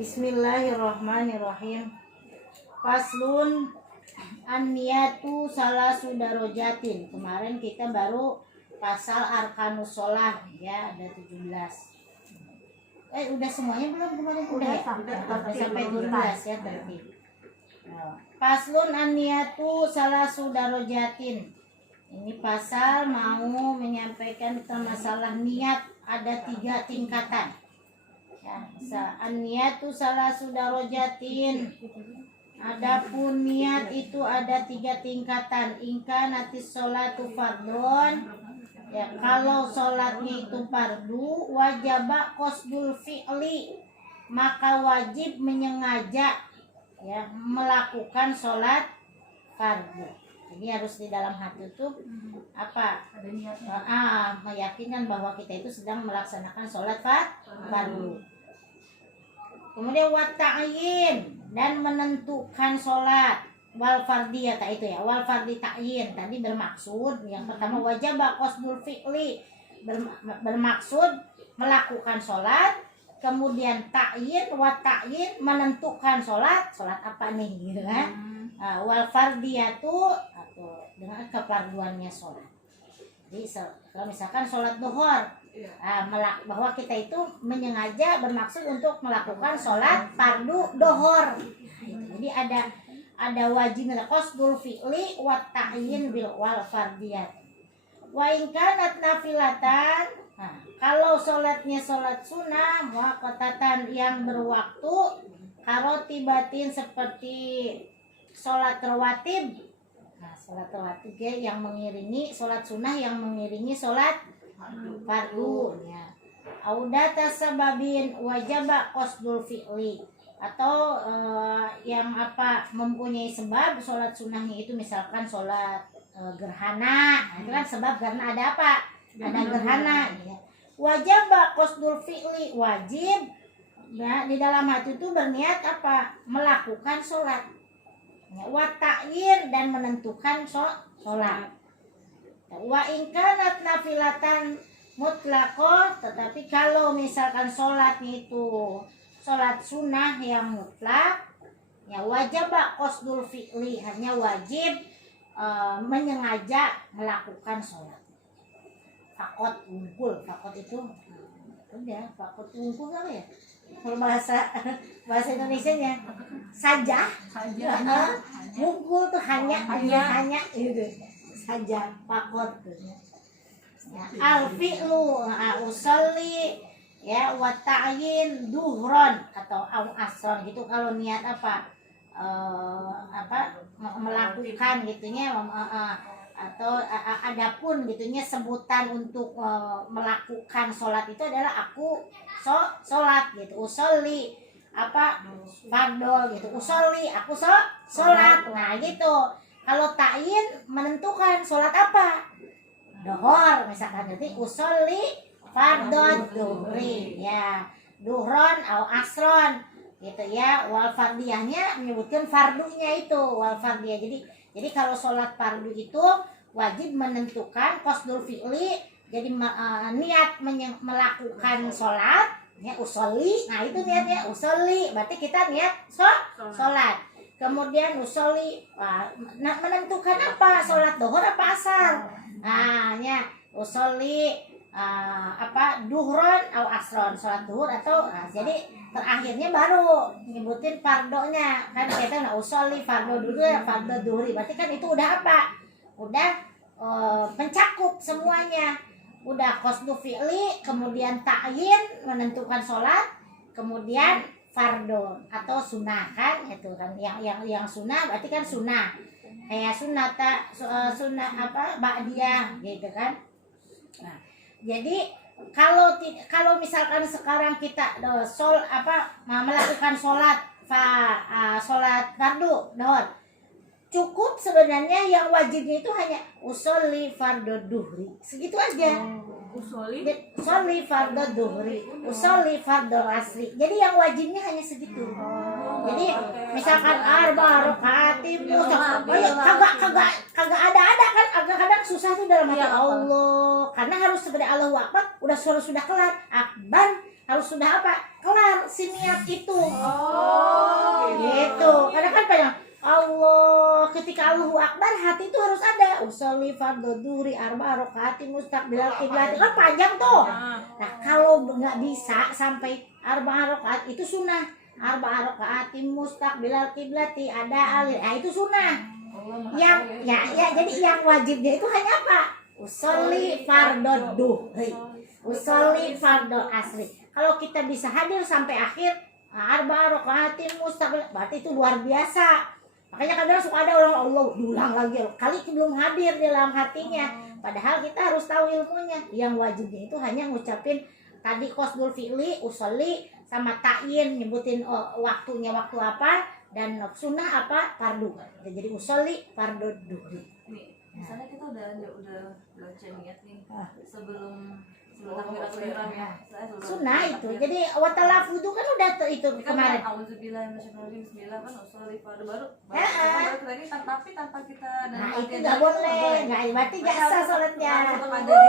Bismillahirrahmanirrahim. Faslun an-niyatu salasu darajatin. Kemarin kita baru pasal arkanus sholah ya, ada 17. Udah semuanya belum kemarin? Udah sampai 17 ya tertib. Faslun an-niyatu salasu darajatin. Ini pasal mau menyampaikan tentang masalah niat, ada 3 tingkatan. Ya, an-niyatu salasu darajatin. Adapun niat itu ada 3 tingkatan. Ingka natis sholatu fardhon. Ya, kalau sholatnya itu fardu, wajaba qasdul fi'li, maka wajib menyengaja ya melakukan sholat fardu. Jadi harus di dalam hati itu apa? Ada niatnya. Meyakinkan bahwa kita itu sedang melaksanakan sholat fardu. Kemudian wa ta'yin, dan menentukan sholat. Wal fardiyah itu ya, wal fardi ta'yin tadi bermaksud yang pertama wajib qasdul fi'li, bermaksud melakukan sholat. Kemudian ta'yin, wa ta'yin, menentukan sholat apa nih gitu kan. Wal fardiyah itu dengan kefarduannya sholat. Jadi kalau misalkan sholat duhur, bahwa kita itu menyengaja bermaksud untuk melakukan sholat fardu duhur. Jadi ada wajib qasdul fi'li wa ta'yin bil wal fardiyat. Wa in kanat nafilatan, kalau sholatnya sholat sunnah muaqqatatan yang berwaktu, karotibatin seperti sholat rawatib. Sholat rawatib yang mengiringi sholat sunnah, yang mengiringi sholat fardu ya. Audata sababin wajaba qasdul fi'li, atau yang mempunyai sebab sholat sunnahnya itu, misalkan sholat gerhana, itu kan sebab karena ada apa? Ada gerhana ya. Wajaba qasdul fi'li, wajib ya di dalam hati itu berniat apa? Melakukan sholat ya. Wa ta'yin, dan menentukan sholat. Wa in kanat nafilatan mutlaqah, tetapi kalau misalkan sholatnya itu sholat sunnah yang mutlak ya, wajib qasdul fi'li, hanya wajib menyengaja melakukan sholat. Fakot wungkul, fakot itu udah, fakot wungkul apa ya kalau bahasa Indonesia nya? Saja wungkul tuh hanya itu saja, fakot tuh ya. Al-fi'lu usolli ya, wa ta'yin duhron atau asron gitu. Kalau niat melakukan gitunya, atau adapun gitunya sebutan untuk melakukan sholat itu adalah aku sholat gitu. Usolli fardol gitu, usolli aku sholat. Nah gitu. Kalau ta'yin menentukan sholat apa, dohor misalkan, jadi usolli fardhon duhri ya, duhron atau asron gitu ya. Wal fardiyahnya menyebutkan fardunya itu wal fardiyah. Jadi kalau sholat fardu itu wajib menentukan qasdul fi'li, jadi niat melakukan sholat ya, usolli. Nah itu niatnya usolli, berarti kita niat sholat. Kemudian usolli menentukan apa, sholat duhur apa asar. Ya usolli duhron atau asron, sholat duhur atau jadi terakhirnya baru nyebutin fardonya kan. Kita usolli fardo dulu ya, fardo duhri, berarti kan itu udah udah mencakup semuanya. Udah qasdu fi'li, kemudian ta'yin menentukan sholat, kemudian fardo atau sunnah kan, itu kan yang sunnah berarti kan sunnah kayak sunnah ba'diyah gitu kan. Nah jadi kalau misalkan sekarang kita melakukan sholat fardu dohor, cukup sebenarnya yang wajibnya itu hanya usolli fardu duhri, segitu aja. Usolli fardu duhri, usolli fardu asri. Jadi yang wajibnya hanya segitu. Jadi misalkan arba rakaatim kagak ada kan, kadang susah tuh dalam hati Iya, Allah, karena harus seperti Allahu Akbar sudah kelar, akbar harus sudah apa kelar si niat itu. Gitu. Kadang kan banyak Allah, ketika Allahu Akbar hati itu harus ada usolli fardhu duri arba rakaat mustaqbilal kiblat, kan panjang tuh. Nah kalau nggak bisa sampai arba rakaat itu sunnah, arba rakaat mustaqbilal kiblati ada alir, itu sunnah. Yang ya jadi yang wajibnya itu hanya apa? Usolli fardhu duhri, usolli fardhu asri. Kalau kita bisa hadir sampai akhir arba rakaatin mustaqbil, berarti itu luar biasa. Makanya kadang suka ada orang Allah diulang lagi kali belum hadir di dalam hatinya. Padahal kita harus tahu ilmunya. Yang wajibnya itu hanya ngucapin tadi qasdul fi'li, usolli sama ta'yin, nyebutin waktunya waktu apa, dan sunnah apa fardu. Jadi usolli fardu duhri. Misalnya kita udah baca niat nih sebelum takbiratul ihram ya. Sunnah itu. Jadi watalafu itu kan udah itu kemarin. Auzubillahi minasyaitonir bismillah kan usolli fardu baru. Lagi tapi tanpa kita dan nah itu nggak boleh, nggak berarti nggak sah sholatnya. ada di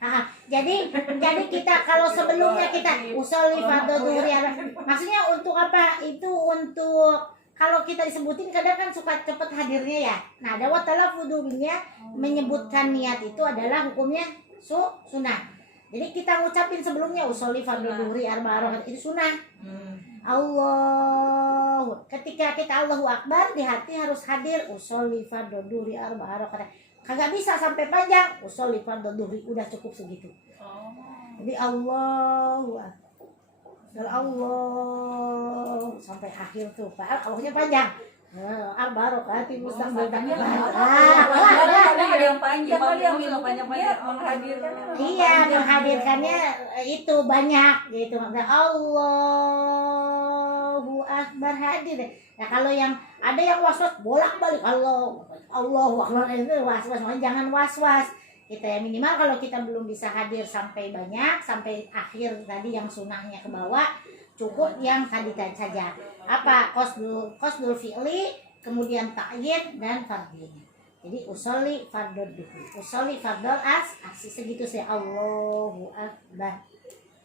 hati. Jadi kita kalau sebelumnya kita usolli fardhu dhuhri, maksudnya untuk apa? Itu untuk kalau kita disebutin kadang kan suka cepet hadirnya ya. Nah ada watalafudunya menyebutkan niat itu adalah hukumnya sunnah. Jadi kita ngucapin sebelumnya usolli fardhu dhuhri arba rakaat itu sunnah. Allah, ketika kita Allahu Akbar di hati harus hadir usolli fardhu dhuhri arba rakaat. Kagak bisa sampai panjang usolli fardhu dhuhri, udah cukup segitu. Jadi Allahu Akbar, Allah sampai akhir tuh, Pak. Allahnya panjang. Arba rakaat mustaqbil ada yang panjang, menghadirkan. Iya, menghadirkannya itu banyak gitu. Allahu Akbar hadir. Nah, kalau yang ada yang was-was bolak-balik Allahu Akbar itu was-was, jangan was-was. Kita ya minimal kalau kita belum bisa hadir sampai banyak, sampai akhir tadi yang sunnahnya ke bawah, cukup yang tadi saja. Apa? Qasdul fi'li, kemudian ta'yin dan fardhinya. Jadi usolli fardhu duhri, usolli fardhu asri, segitu sih Allahu Akbar.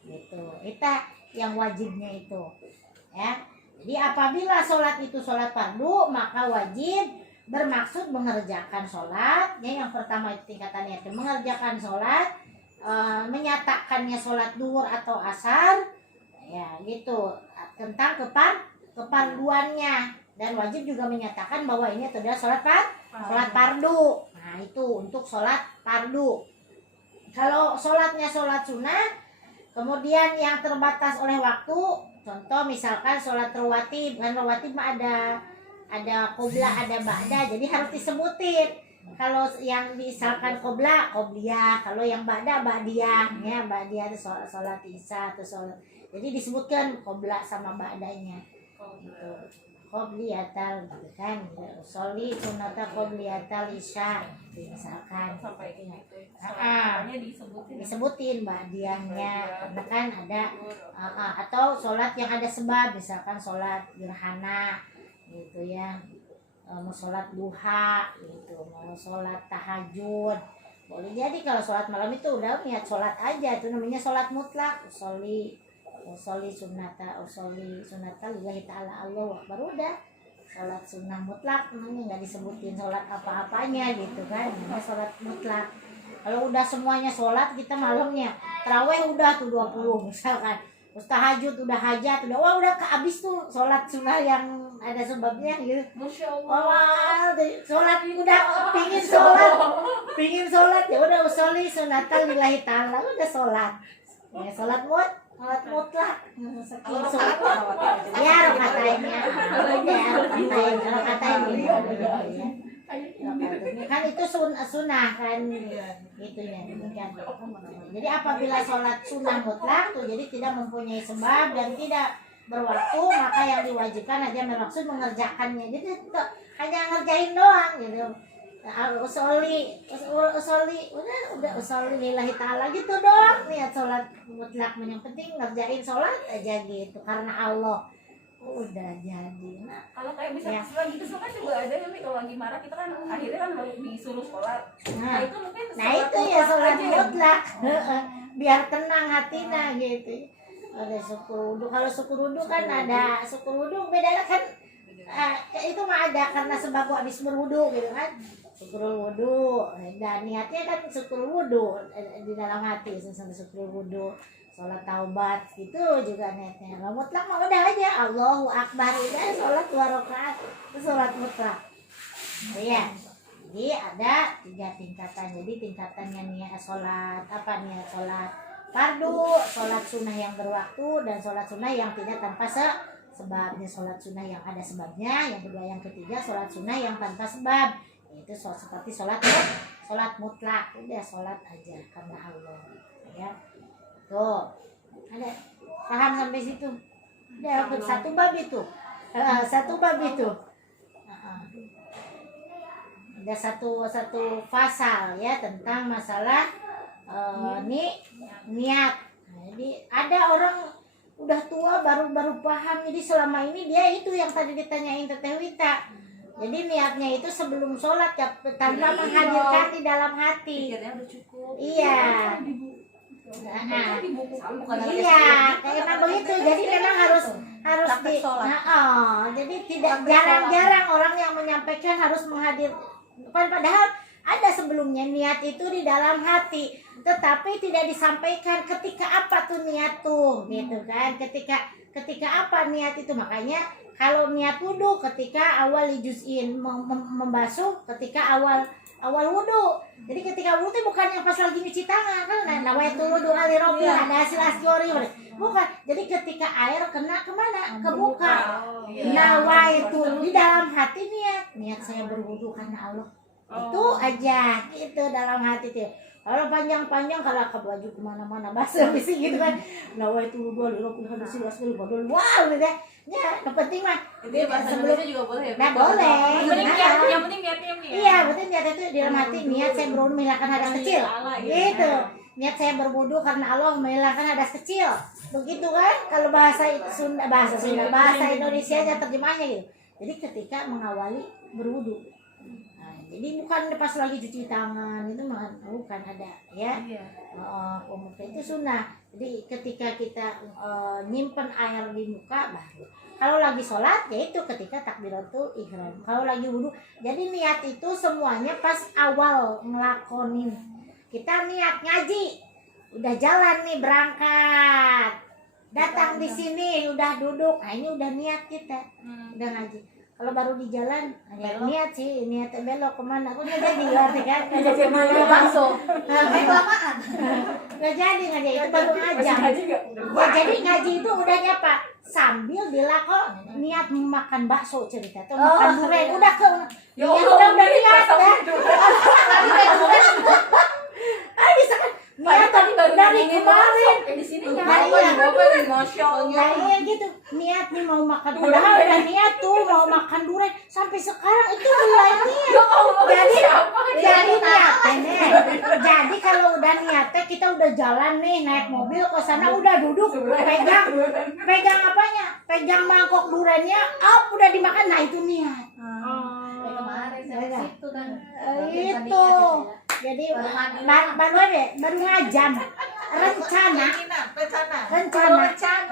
Gitu. Itu yang wajibnya itu. Ya. Jadi apabila sholat itu sholat fardu, maka wajib bermaksud mengerjakan sholat. Yang pertama itu tingkatannya itu mengerjakan sholat, menyatakannya sholat duhur atau asar, ya gitu, tentang keparduannya, dan wajib juga menyatakan bahwa ini adalah sholat fardu. Nah itu untuk sholat fardu. Kalau sholatnya sholat sunnah, kemudian yang terbatas oleh waktu, contoh misalkan sholat rawatib, kan rawatib mah ada qobla, ada ba'da, jadi harus disebutin. Kalau yang misalkan qobla, qobliyah, kalau yang ba'da, ba'diyah, ya ba'diyah itu sholat isya atau sholat, jadi disebutkan qobla sama ba'danya. Gitu. Qobliyatal gitu kan, sholli sunata qobliyatal isya misalkan. Sampai gitu. Disebutin ba'diyahnya, karena kan ada atau sholat yang ada sebab, misalkan sholat gerhana gitu ya, mau sholat duha gitu, mau sholat tahajud boleh. Jadi kalau sholat malam itu udah niat sholat aja, itu namanya sholat mutlak. usolli sunata lillahi ta'ala Allah baru udah sholat sunnah mutlak, namanya nggak disebutin sholat apa-apanya gitu kan, namanya sholat mutlak. Kalau udah semuanya sholat, kita malamnya taraweh udah tuh 20 misalkan, terus tahajud udah, hajat udah, wah udah kehabis tuh sholat sunnah yang ada sebabnya gitu. Masya Allah. Sholat udah pingin sholat ya udah usolli sunata lillahi ta'ala, udah sholat ya, sholat mutlak. Ya rokatainnya kan itu sunnah kan gitu ya. Jadi apabila sholat sunnah mutlak tuh jadi tidak mempunyai sebab dan tidak berwaktu, maka yang diwajibkan aja bermaksud mengerjakannya, jadi hanya ngerjain doang gitu. Usolli udah usolli lillahi ta'ala gitu doang, niat sholat mutlak, yang penting ngerjain sholat aja gitu karena Allah. udah jadi. Nah, Kalau kayak bisa Ya. pas lagi kesel kan juga ada ya Mi, kalau lagi marah kita kan akhirnya kan harus disuruh sholat. Nah, Itu mungkin nah itu ya sholat aja ya. mutlak. Biar tenang hatinya gitu. Ada syukur wudhu. Kalau syukur wudhu kan ada syukur wudhu beda kan. Itu mah ada karena sebab habis berwudhu gitu kan. Syukur wudhu dan niatnya kan syukur wudhu di dalam hati sampai syukur wudhu. Sholat taubat gitu juga niatnya. Kalau mutlak mah udah aja Allahu Akbar udah sholat 2 rakaat itu sholat mutlak. Iya. Jadi ada 3 tingkatan. Jadi tingkatannya niat sholat apa niat sholat fardu, sholat sunnah yang berwaktu, dan sholat sunnah yang tidak tanpa sebabnya. Sholat sunnah yang ada sebabnya. Yang kedua, yang ketiga sholat sunnah yang tanpa sebab. Itu seperti sholat mutlak udah sholat aja karena Allah. Ya. Tuh, ada paham sampai situ? Udah satu bab itu. Satu bab itu. Ada satu pasal ya tentang masalah niat. Nah, jadi ada orang udah tua baru paham. Jadi selama ini dia itu yang tadi ditanyain Teteh Wita. Jadi niatnya itu sebelum sholat ya, tanpa menghadirkan di dalam hati. Pikirnya udah cukup. Iya. Nah, di buku bukan Iya, emang begitu. Jadi memang harus praktek sholat. jadi tidak jarang-jarang orang yang menyampaikan harus menghadir. Padahal ada sebelumnya niat itu di dalam hati, tetapi tidak disampaikan ketika apa tuh niat tuh, gitu kan? Ketika apa niat itu, makanya kalau niat wudhu ketika awal juz'in membasuh, ketika awal wudhu. Jadi ketika wudhu bukan yang pas lagi nyuci tangan kan, nawaitul wudhu ali robi ada hasil asyori, bukan. Jadi ketika air kena kemana? Ke muka. Nawaitul di dalam hati niat saya berwudhu karena Allah. Itu aja gitu dalam hati tuh. Kalau panjang-panjang kalau ke baju kemana-mana basah sih gitu kan. Nawaitul wudhu ali robi ada hasil asyori padahal wow gitu ya. Ya, yang penting mah Itu bahasa Indonesia juga boleh ya. Nah, boleh. Yang penting niatnya Mi. Iya, berarti niat itu di dalam hati, niat saya berwudu menghilangkan hadas kecil. Gitu. Niat saya berwudu karena Allah menghilangkan hadas kecil. Begitu kan? Kalau bahasa Indonesianya terjemahnya gitu. Jadi ketika mengawali berwudu. Nah, jadi bukan pas lagi cuci tangan itu bukan ada ya. Itu sunnah. Jadi ketika kita nyimpen air di muka baru. Kalau lagi sholat ya itu ketika takbiratul ihram. Kalau lagi wudhu, jadi niat itu semuanya pas awal ngelakonin. Kita niat ngaji, udah jalan nih berangkat, datang di sini udah duduk, nah ini udah niat kita, udah ngaji. Kalau baru di jalan, ya niat sih, niatnya belok kemana? Aku nggak jadi ngerti kan? Nggak jadi kemana? Langsung. Kelamaan. Nggak jadi itu baru ngajak. Ya jadi ngaji itu udahnya Pak sambil dilakon niat makan bakso cerita atau makan durian udah ke niat udah niat ya. Bisa kan niat tadi dari kemarin di sini Nah, nyampe iya. Bapak emosionalnya. Nah iya gitu, niat nih mau makan padahal udah niat tuh mau makan durian sampai sekarang itu mulai niat. Jadi niatnya, jadi kalau udah niatnya kita udah jalan nih naik mobil ke sana udah duduk pegang apanya, pegang mangkok duriannya, udah dimakan, nah itu niat. Kemarin saya situ kan. Itu jadi baru ngajam rencana.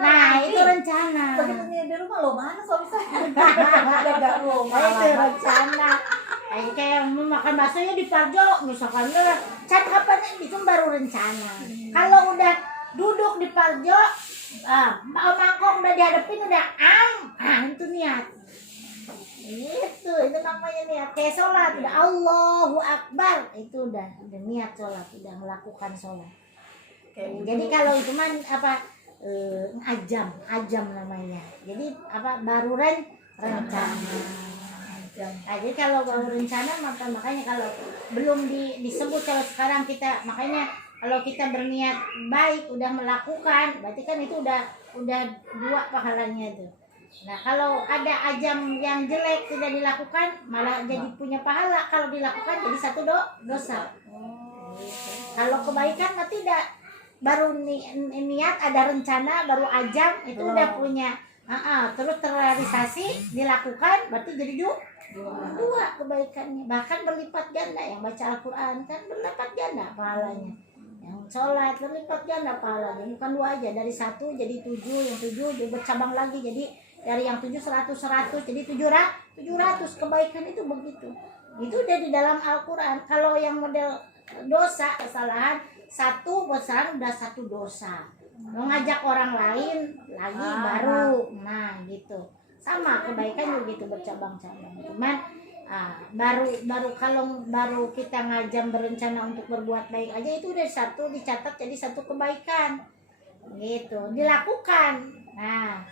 Nah itu rencana. Di rumah lo mana suami saya? Itu rencana. Kayak mau makan baksonya di Parjo misalkan cat kapan itu baru rencana. Kalau udah duduk di Parjo, mangkok udah dihadapin udah itu niat. Itu namanya niat. Kayak sholat udah Allahu Akbar itu udah niat sholat, udah melakukan sholat. Jadi kalau itu mah ajam namanya. Jadi baru rencana. Nah, jadi kalau baru rencana makanya kalau belum disebut, kalau sekarang kita makanya kalau kita berniat baik udah melakukan berarti kan itu udah 2 pahalanya itu. Nah kalau ada ajam yang jelek tidak dilakukan malah jadi punya pahala, kalau dilakukan jadi 1 dosa. Kalau kebaikan mah tidak, baru niat ada rencana baru ajam itu udah punya Terus terrealisasi dilakukan berarti jadi dua kebaikannya, bahkan berlipat ganda. Yang baca Al-Quran kan berlipat ganda pahalanya, yang sholat berlipat ganda pahalanya, bukan 2 aja, dari 1 jadi 7, yang 7 jadi bercabang lagi, jadi dari yang 7 100 jadi 700 kebaikan. Itu begitu, itu udah di dalam Al-Quran. Kalau yang model dosa, kesalahan, 1 kesalahan udah 1 dosa, mau ngajak orang lain lagi baru, nah gitu. Sama kebaikan juga gitu, bercabang-cabang. Cuman baru kalau kita ngajam berencana untuk berbuat baik aja, itu udah 1 dicatat jadi 1 kebaikan gitu, dilakukan. Nah,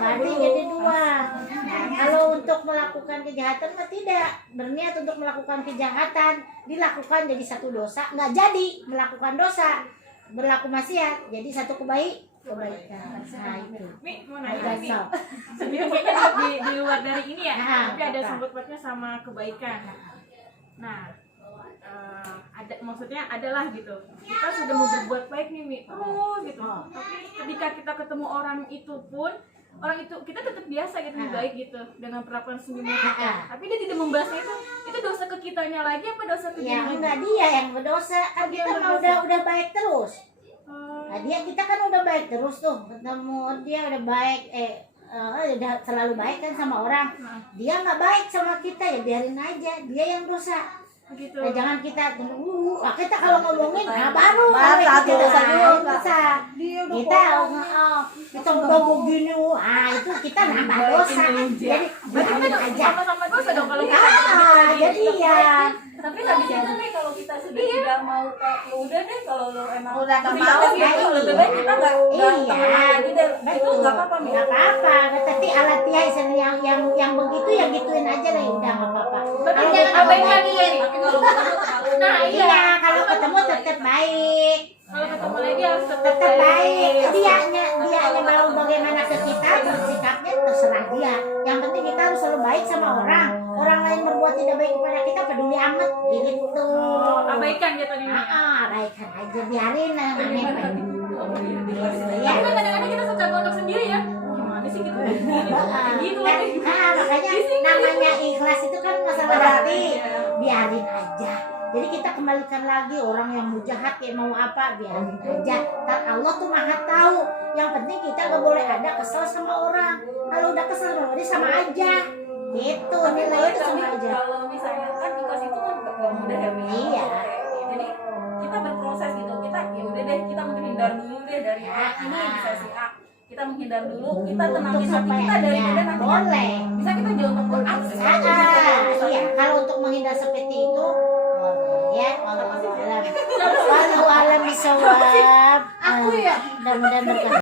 baru jadi 2. Nah, kalau untuk melakukan kejahatan mah tidak berniat untuk melakukan kejahatan, dilakukan jadi 1 dosa, nggak jadi melakukan dosa, berlaku maksiat jadi 1 kebaikan. Nah itu. Mi, mau nanya nih. Sebenarnya kan di luar dari ini ya, tapi ada sangkut pautnya sama kebaikan. Nah, ada, maksudnya adalah gitu. Kita sudah mau berbuat baik nih, Mi, terus gitu. Tapi ketika kita ketemu orang itu pun, orang itu kita tetap biasa gitu, baik gitu dengan perlakuan senyumnya kita. Tapi dia tidak membahasnya itu dosa ke kitanya lagi apa dosa ke dia? Ya enggak, dia yang berdosa. Kan kita mah udah baik terus. Nah, kita kan udah baik terus tuh, ketemu dia udah baik, udah selalu baik kan sama orang. Dia nggak baik sama kita, ya biarin aja, dia yang dosa. Gitu. Nah, jangan kita kita kalau ngomongin baru satu dosa dulu dosa. Kita udah begini, itu kita nambah dosa. Jadi biarin aja. Sama-sama dosa dong kalau kita jadi ya. Tapi habis itu nih kalau kita sudah tidak mau, ya udah deh, kalau lo emang udah nggak mau mau, gitu, lebih baik kita nggak lagi deh. Itu nggak apa-apa, Mi. Nggak apa-apa. Tapi alatiah yang begitu ya gituin aja deh, udah nggak apa-apa. Tapi jangan abaikan dia. Tapi kalau ketemu terlalu, Nah iya, kalau ketemu tetap baik. Kalau ketemu lagi harus Tetap baik. Dianya mau bagaimana ke kita, bersikapnya terserah dia. Yang penting kita harus selalu baik sama orang. Orang lain berbuat tidak baik kepada kita, peduli amat gitu. abaikan jatuhnya. Abaikan aja, biarin lah. Tapi kan kadang-kadang kita suka gondok sendiri ya. Gimana sih gitu? Gitu lagi. Makanya namanya ikhlas itu kan masalah hati. Biarin aja. Jadi kita kembalikan lagi, orang yang mau jahat ya mau apa, biarin aja. Allah tuh maha tahu. Yang penting kita gak boleh ada kesel sama orang. Kalau udah kesel sama dia sama aja. Gitu, nilai itu sama aja. Kalau misalnya kan ikhlas itu kan gak mudah ya, Mi. Iya. Jadi kita berproses gitu, kita ya udah deh, kita menghindar dulu deh dari A ini bisa si A. Kita menghindar dulu, kita tenangin hati kita daripada nanti boleh. bisa kita jauh akses. Iya, kalau untuk menghindar seperti itu ya, walau alam bisawab. Aku ya, mudah-mudahan berkah.